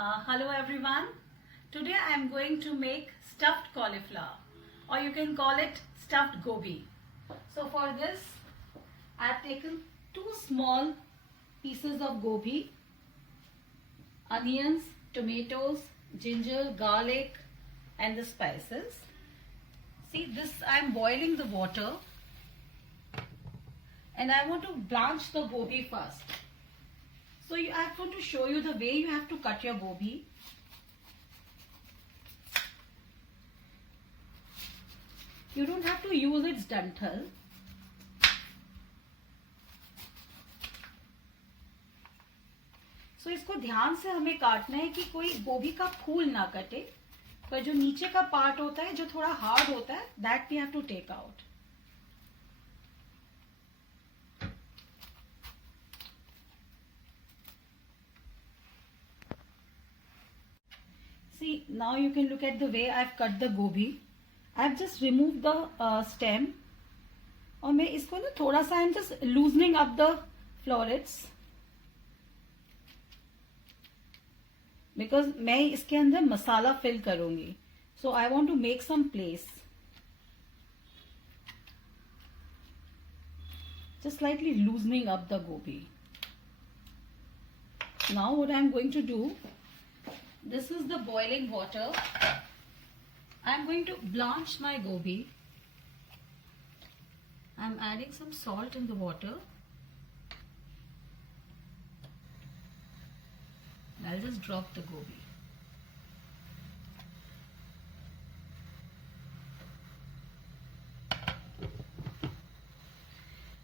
Hello everyone. Today I am going to make stuffed cauliflower, or you can call it stuffed gobi. So for this I have taken two small pieces of gobi, onions, tomatoes, ginger, garlic and the spices. See this, I am boiling the water and I want to blanch the gobi first. So I want to show you the way you have to cut your gobi. You don't have to use its dental. So इसको ध्यान से हमें काटना है कि कोई गोभी का फूल ना कटे, पर जो नीचे का पार्ट होता है जो थोड़ा हार्ड होता है, that we have to take out. See, now you can look at the way I've cut the gobi. I've just removed the stem. और मैं इसको ना थोड़ा सा I'm just loosening up the florets. Because मैं इसके अंदर मसाला fill करूँगी. So I want to make some place. Just slightly loosening up the gobi. Now what I'm going to do, this is the boiling water. I'm going to blanch my gobi. I'm adding some salt in the water. I'll just drop the gobi.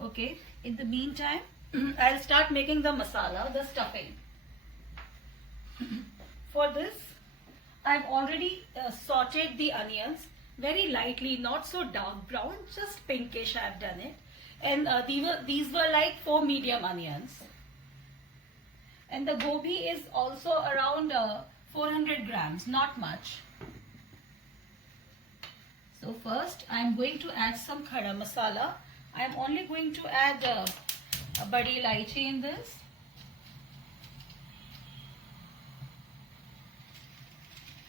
Okay, in the meantime, I'll start making the masala, the stuffing. For this, I've already sauteed the onions very lightly, not so dark brown, just pinkish I've done it. And these were like 4 medium onions. And the gobi is also around 400 grams, not much. So first, I'm going to add some khada masala. I'm only going to add a badi ilaichi in this.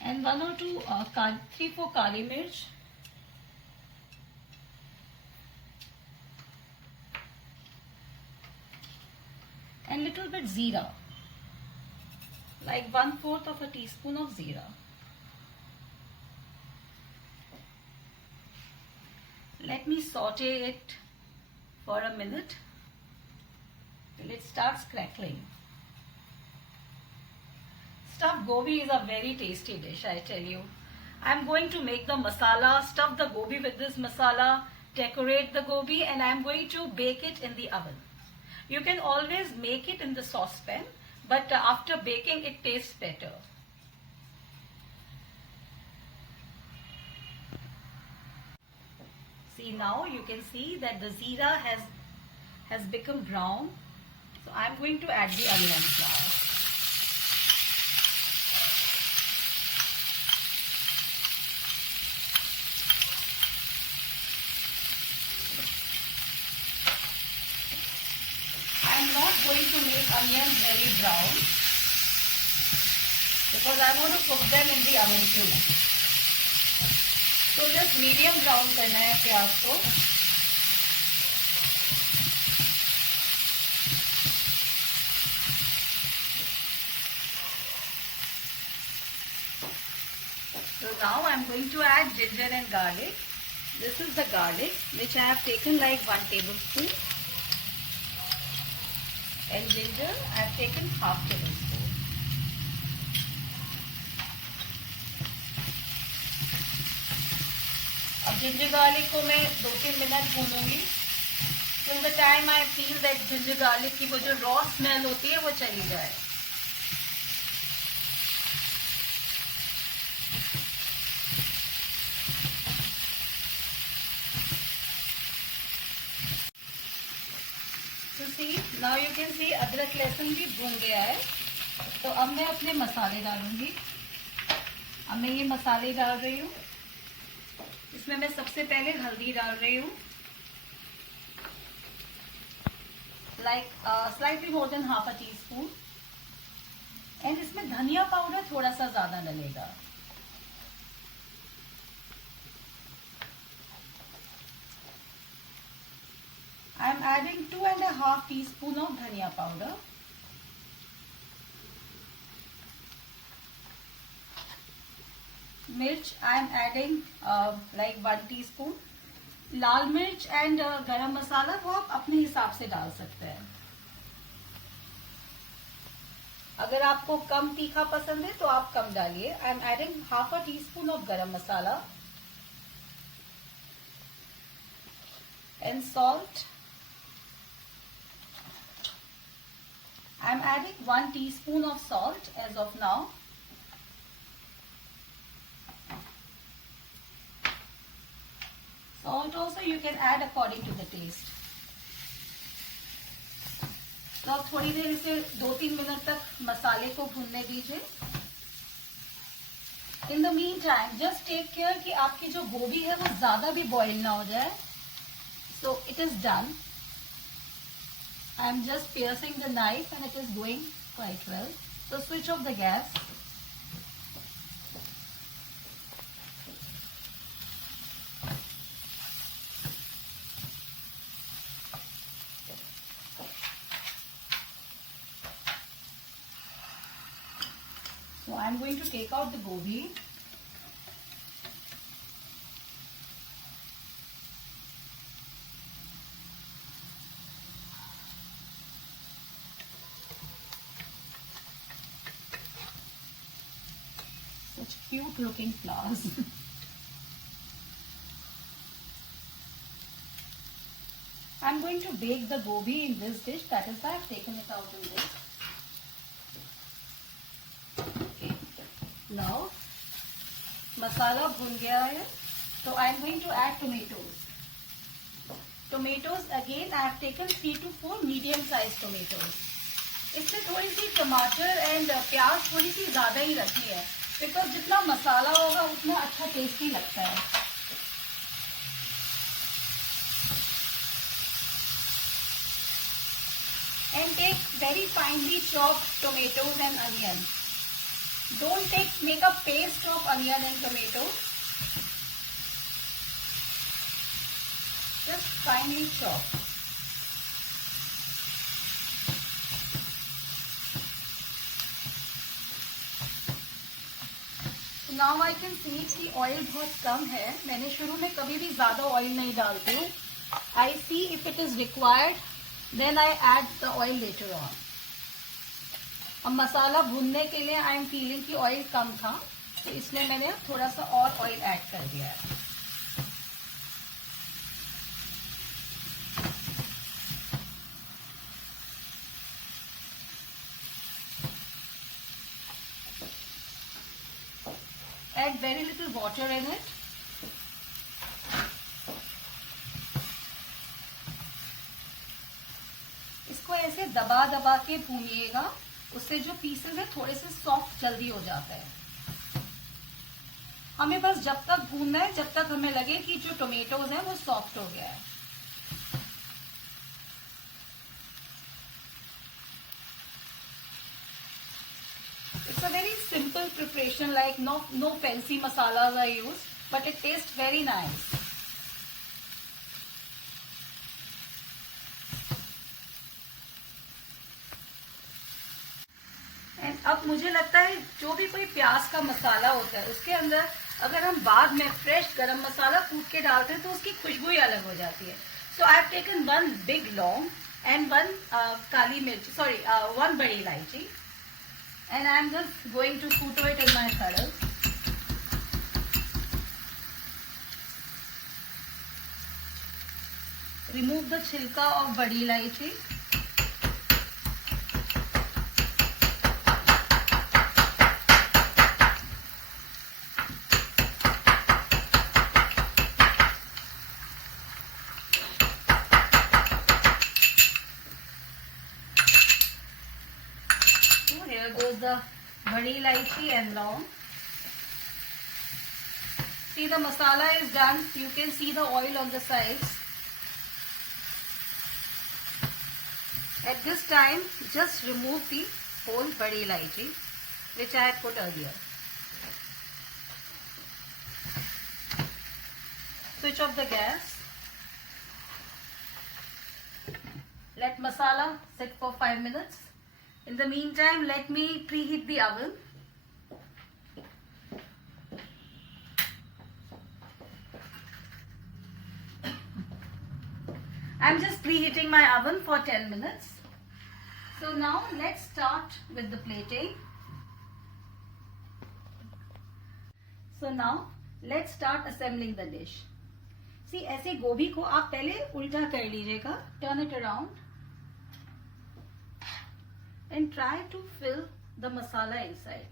And 1 or 2, 3-4 kali mirch. And little bit zeera. Like 1/4 of a teaspoon of zeera. Let me saute it for a minute till it starts crackling. Stuffed gobi is a very tasty dish, I tell you. I'm going to make the masala, stuff the gobi with this masala, decorate the gobi, and I'm going to bake it in the oven. You can always make it in the saucepan, but after baking it tastes better. See, now you can see that the zeera has become brown. So I'm going to add the onions now. I'm not going to make onions very brown because I want to cook them in the oven too. So just medium brown करना है प्याज को. So now I'm going to add ginger and garlic. This is the garlic which I have taken like 1 tablespoon. And ginger I have taken 1/2 tablespoon. अब ginger garlic को मैं 2-3 minute भूनूंगी. Till the time I feel that ginger garlic की वो जो raw smell होती है वो चली जाए. So see, now you can see अदरक लहसुन भी भून गया है. तो अब मैं अपने मसाले डालूंगी. अब मैं ये मसाले डाल रही हूँ. इसमें मैं सबसे पहले हल्दी डाल रही हूँ, like slightly more than 1/2 teaspoon. And इसमें धनिया पाउडर थोड़ा सा ज्यादा डलेगा. I am adding 2.5 teaspoon of dhania powder. Mirch I am adding like 1 teaspoon. लाल मिर्च एंड गरम मसाला वो आप अपने हिसाब से डाल सकते हैं. अगर आपको कम तीखा पसंद है तो आप कम डालिए. I am adding half a teaspoon of garam masala and salt. I am adding 1 teaspoon of salt as of now. Salt also you can add according to the taste. तो आप थोड़ी देर इसे 2-3 मिनट तक मसाले को भूनने दीजिए. In the meantime, just take care कि आपकी जो गोभी है वो ज्यादा भी बॉईल ना हो जाए. So it is done. I am just piercing the knife and it is going quite well. So switch off the gas. So I am going to take out the gobi. Such cute looking flowers. I'm going to bake the gobi in this dish. That is why I've taken it out in this. Okay. Now, masala bhun gaya hai. So I'm going to add tomatoes. Tomatoes again I have taken 3 to 4 medium sized tomatoes. इसमें थोड़ी सी टमाटर and प्याज थोड़ी सी ज्यादा ही रखनी है because जितना मसाला होगा उतना अच्छा टेस्टी लगता है. And take very finely chopped tomatoes and onion. Don't make a paste of onion and tomato. Just finely chop. Now I can see कि ऑयल बहुत कम है. मैंने शुरू में कभी भी ज्यादा ऑयल नहीं डालती हूँ. I see if it is required then I add the oil later on. अब मसाला भूनने के लिए आई एम फीलिंग कि ऑयल कम था तो इसलिए मैंने थोड़ा सा और ऑयल ऐड कर दिया है. Add very little water in it. इसको ऐसे दबा दबा के भूनिएगा. उससे जो पीसेस है थोड़े से सॉफ्ट जल्दी हो जाता है. हमें बस जब तक भूनना है जब तक हमें लगे कि जो टोमेटोज है वो सॉफ्ट हो गया है. It's a very simple preparation, like no fancy masalas are used, but it tastes very nice. And अब मुझे लगता है जो भी कोई प्याज का मसाला होता है उसके अंदर अगर हम बाद में फ्रेश गरम मसाला कूट के डालते हैं तो उसकी खुशबू ही अलग हो जाती है. So I have taken 1 big long and 1 काली मिर्च, 1 बड़ी इलायची. And I am just going to sauté it in my kharal. Remove the छिलका of badi ilaichi. Here goes the badi ilaichi and long. See, the masala is done. You can see the oil on the sides. At this time, just remove the whole badi ilaichi. which I had put earlier. Switch off the gas. Let masala sit for 5 minutes. In the meantime, let me preheat the oven. I'm just preheating my oven for 10 minutes. So now let's start with the plating. So now let's start assembling the dish. See, ऐसे गोभी को आप पहले उल्टा कर लीजिएगा. Turn it around and try to fill the masala inside.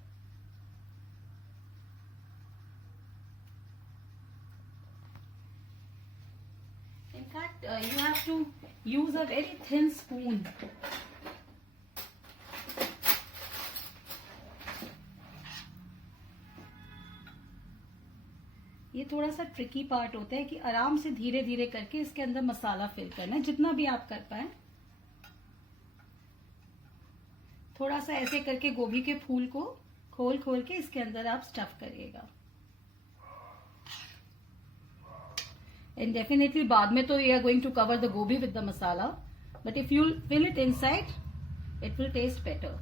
In fact, you have to use a very thin spoon. ये थोड़ा सा ट्रिकी पार्ट होता है कि आराम से धीरे धीरे करके इसके अंदर मसाला फिल करना है, जितना भी आप कर पाए. थोड़ा सा ऐसे करके गोभी के फूल को खोल खोल के इसके अंदर आप स्टफ करिएगा. एंड डेफिनेटली बाद में तो we are going to cover the gobhi with the masala, but if you fill it inside it will taste better.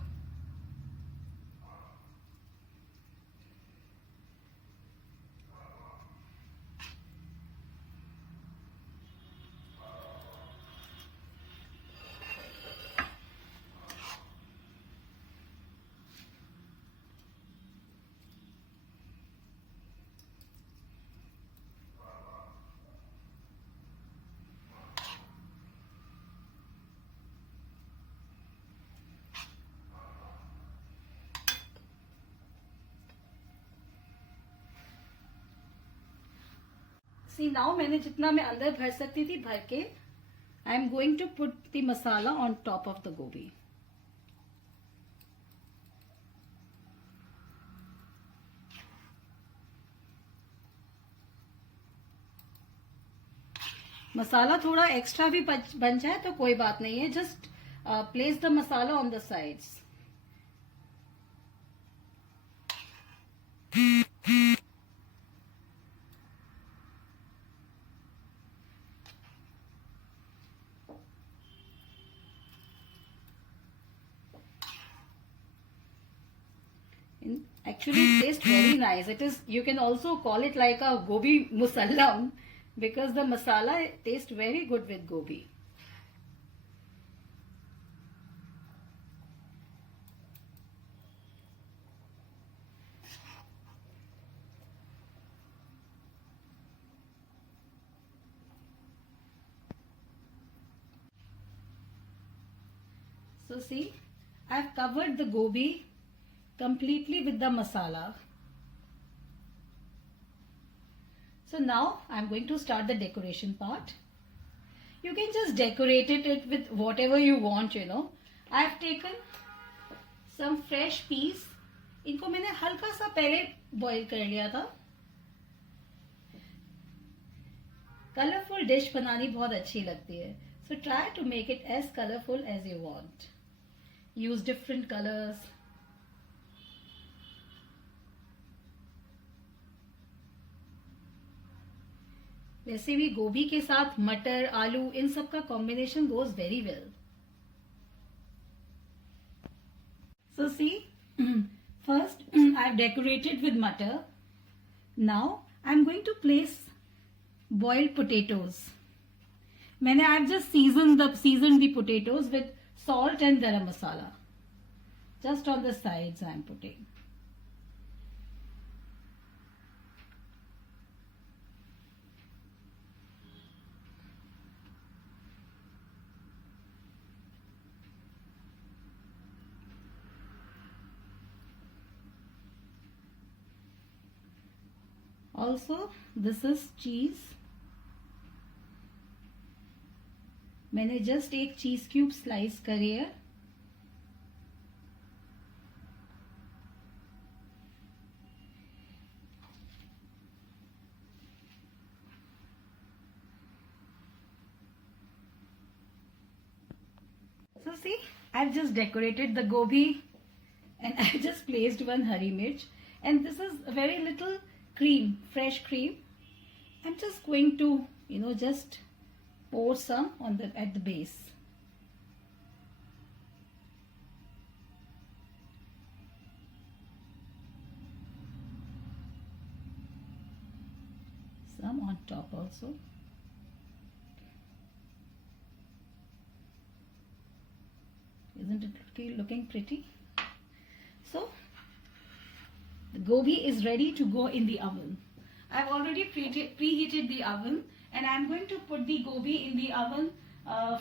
See now मैंने जितना मैं अंदर भर सकती थी भर के, I am going to put the masala on top of the gobhi. मसाला थोड़ा एक्स्ट्रा भी बन जाए तो कोई बात नहीं है. Just place the masala on the sides. Actually, it tastes very nice. It is. You can also call it like a gobi musallam because the masala tastes very good with gobi. So see, I've covered the gobi completely with the masala. So now I'm going to start the decoration part. You can just decorate it with whatever you want, you know. I've taken some fresh peas. इनको मैंने हल्का सा पहले boil कर लिया था. Colourful dish बनानी बहुत अच्छी लगती है. So try to make it as colorful as you want. Use different colors. वैसे भी गोभी के साथ मटर, आलू, इन सब का combination goes very well. So see, first I've decorated with butter. Now I'm going to place boiled potatoes. I've just seasoned the potatoes with salt and garam masala. Just on the sides I'm putting. Also, this is cheese. मैंने just एक चीज cube slice करी है. So see, I've just decorated the gobi and I just placed one hari mirch, and this is very little cream, fresh cream. I'm just going to, just pour some on at the base. Some on top also. Isn't it looking pretty? So the gobi is ready to go in the oven. I've already preheated the oven, and I'm going to put the gobi in the oven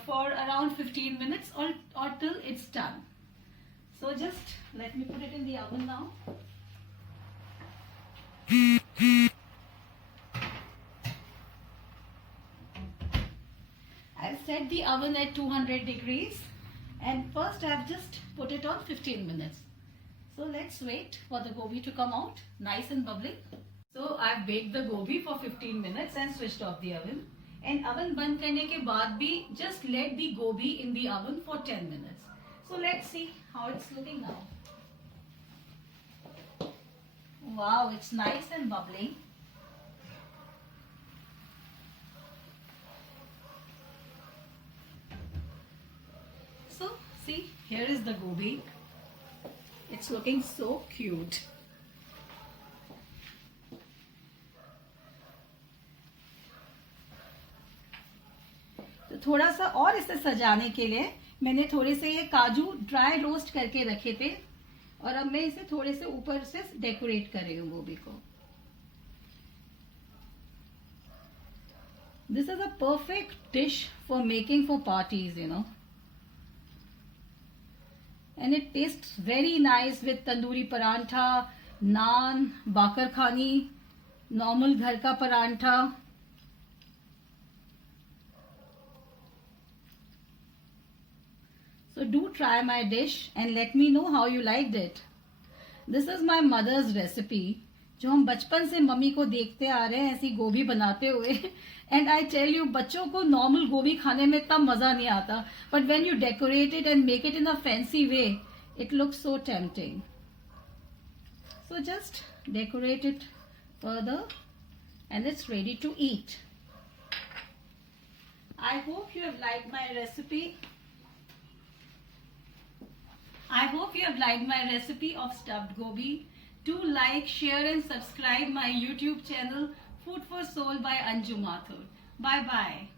for around 15 minutes or till it's done. So just let me put it in the oven now. I've set the oven at 200 degrees, and first I've just put it on 15 minutes. So let's wait for the gobi to come out nice and bubbling. So I've baked the gobi for 15 minutes and switched off the oven. And oven बंद करने के बाद भी just let the gobi in the oven for 10 minutes. So let's see how it's looking now. Wow, it's nice and bubbling. So see, here is the gobi. It's looking so cute. तो थोड़ा सा और इसे सजाने के लिए मैंने थोड़े से ये काजू ड्राई रोस्ट करके रखे थे, और अब मैं इसे थोड़े से ऊपर से डेकोरेट कर रही हूँ गोभी को. This is a perfect dish for making for parties, And it tastes very nice with tandoori parantha, naan, bakar khani, normal ghar ka parantha. So do try my dish and let me know how you liked it. This is my mother's recipe, जो हम बचपन से mummy को देखते आ रहे हैं ऐसी गोभी बनाते हुए. And I tell you, बच्चों को normal गोभी खाने में इतना मजा नहीं आता. But when you decorate it and make it in a fancy way, it looks so tempting. So just decorate it further and it's ready to eat. I hope you have liked my recipe. Of stuffed gobi. Do like, share and subscribe my YouTube channel Food for Soul by Anju Mathur. Bye bye.